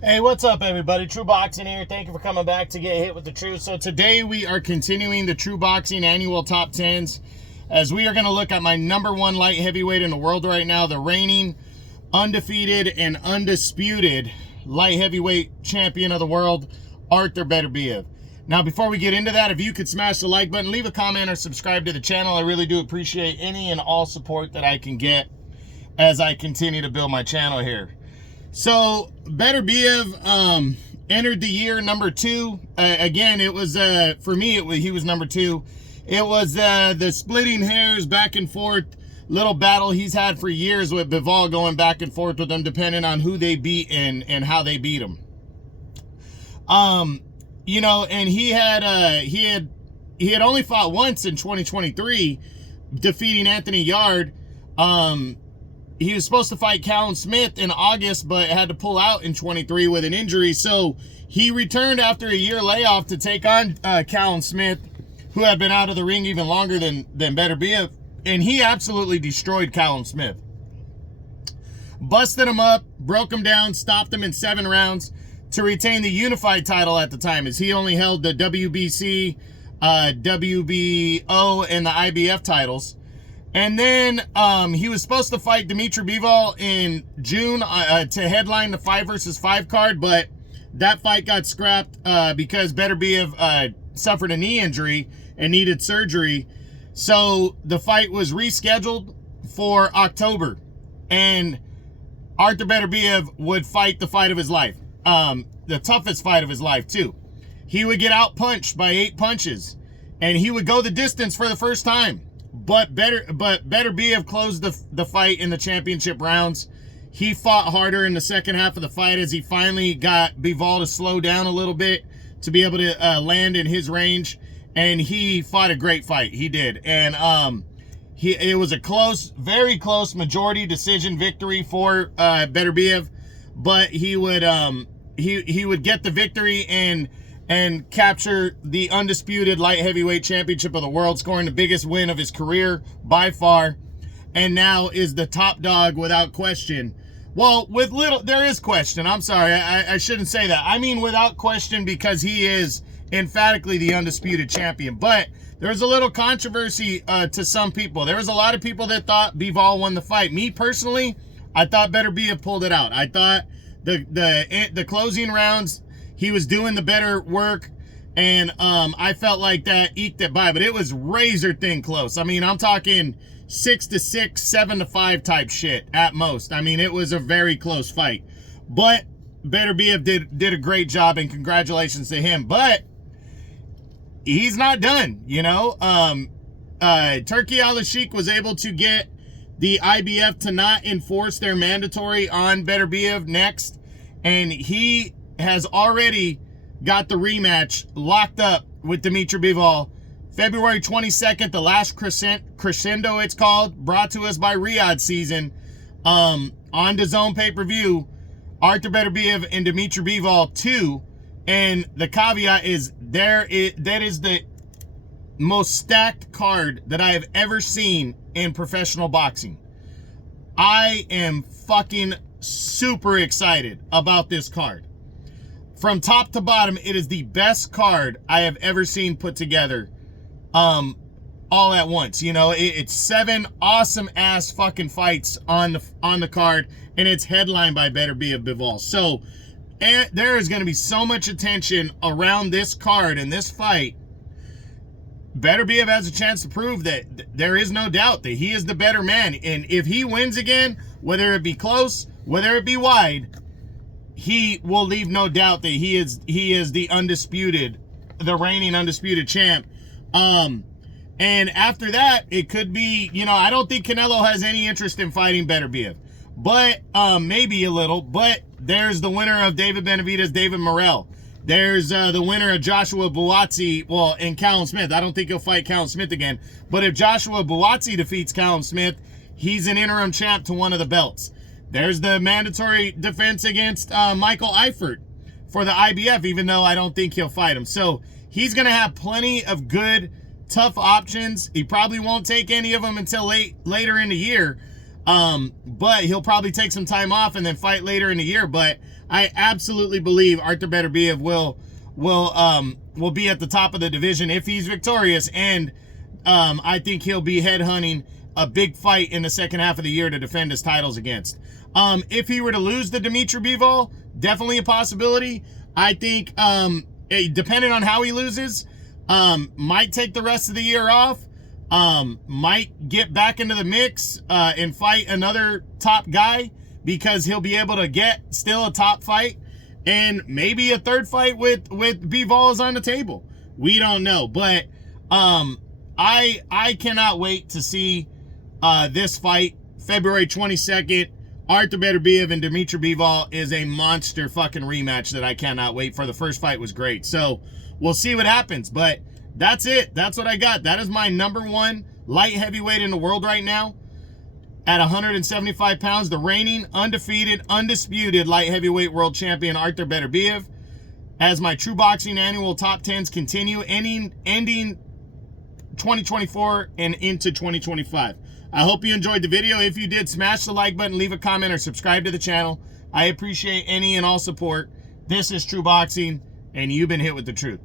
Hey, what's up, everybody? True Boxing here. Thank you for coming back to get hit with the truth. So today we are continuing the True Boxing annual top 10s, as we are going to look at my number one light heavyweight in the world right now, the reigning undefeated and undisputed light heavyweight champion of the world, Artur Beterbiev. Now, before we get into that, if you could smash the like button, leave a comment, or subscribe to the channel. I really do appreciate any and all support that I can get as I continue to build my channel here. So Beterbiev entered the year number 2. Again, it was for me, he was number 2. It was the splitting hairs back and forth little battle he's had for years with Bivol, going back and forth with them depending on who they beat and how they beat him. You know, and he had only fought once in 2023, defeating Anthony Yarde. He was supposed to fight Callum Smith in August, but had to pull out in 23 with an injury. So he returned after a year layoff to take on Callum Smith, who had been out of the ring even longer than Beterbiev. And he absolutely destroyed Callum Smith. Busted him up, broke him down, stopped him in 7 rounds to retain the unified title at the time, as he only held the WBC, WBO, and the IBF titles. And then he was supposed to fight Dimitri Bivol in June to headline the 5 versus 5 card, but that fight got scrapped because Beterbiev suffered a knee injury and needed surgery. So the fight was rescheduled for October, and Artur Beterbiev would fight the fight of his life, the toughest fight of his life too. He would get out-punched by 8 punches, and he would go the distance for the first time. But Beterbiev closed the fight in the championship rounds. He fought harder in the second half of the fight as he finally got Bivol to slow down a little bit to be able to land in his range. And he fought a great fight. He did. And it was a close, very close majority decision victory for Beterbiev. But he would get the victory and capture the undisputed light heavyweight championship of the world, scoring the biggest win of his career by far, and now is the top dog without question. Well, there is question. I'm sorry, I shouldn't say that. I mean without question, because he is emphatically the undisputed champion. But there's a little controversy to some people. There was a lot of people that thought Bivol won the fight. Me personally, I thought Beterbiev pulled it out. I thought the closing rounds, he was doing the better work, and I felt like that eked it by, but it was razor thin close. I mean, I'm talking 6-6, 7-5 type shit at most. I mean, it was a very close fight, but Beterbiev did a great job, and congratulations to him. But he's not done, you know. Turki Al-Sheikh was able to get the IBF to not enforce their mandatory on Beterbiev next, and he has already got the rematch locked up with Dimitri Bivol. February 22nd, the last crescendo, it's called, brought to us by Riyadh Season, on DAZN pay-per-view, Artur Beterbiev and Dimitri Bivol 2. And the caveat is that is the most stacked card that I have ever seen in professional boxing. I am fucking super excited about this card. From top to bottom, it is the best card I have ever seen put together, all at once. You know, it's 7 awesome ass fucking fights on the card, and it's headlined by Beterbiev Bivol. So there is going to be so much attention around this card and this fight. Beterbiev has a chance to prove that there is no doubt that he is the better man, and if he wins again, whether it be close, whether it be wide, he will leave no doubt that he is the reigning undisputed champ. And after that, it could be, you know, I don't think Canelo has any interest in fighting Beterbiev, but maybe a little. But there's the winner of David Benavidez, David Morrell. There's the winner of Joshua Buatsi, well, and Callum Smith. I don't think he'll fight Callum Smith again. But if Joshua Buatsi defeats Callum Smith, he's an interim champ to one of the belts. There's the mandatory defense against Michael Eifert for the IBF, even though I don't think he'll fight him. So he's going to have plenty of good, tough options. He probably won't take any of them until later in the year. But he'll probably take some time off and then fight later in the year. But I absolutely believe Artur Beterbiev will be at the top of the division if he's victorious. And I think he'll be headhunting a big fight in the second half of the year to defend his titles against. If he were to lose to Dimitri Bivol, definitely a possibility. I think, depending on how he loses, might take the rest of the year off, might get back into the mix and fight another top guy, because he'll be able to get still a top fight, and maybe a third fight with Bivol is on the table. We don't know, but I cannot wait to see this fight, February 22nd. Artur Beterbiev and Dimitri Bivol is a monster fucking rematch that I cannot wait for. The first fight was great. So we'll see what happens. But that's it. That's what I got. That is my #1 light heavyweight in the world right now. At 175 pounds, the reigning, undefeated, undisputed light heavyweight world champion Artur Beterbiev. As my True Boxing annual top 10s continue, ending 2024 and into 2025. I hope you enjoyed the video. If you did, smash the like button, leave a comment, or subscribe to the channel. I appreciate any and all support. This is True Boxing, and you've been hit with the truth.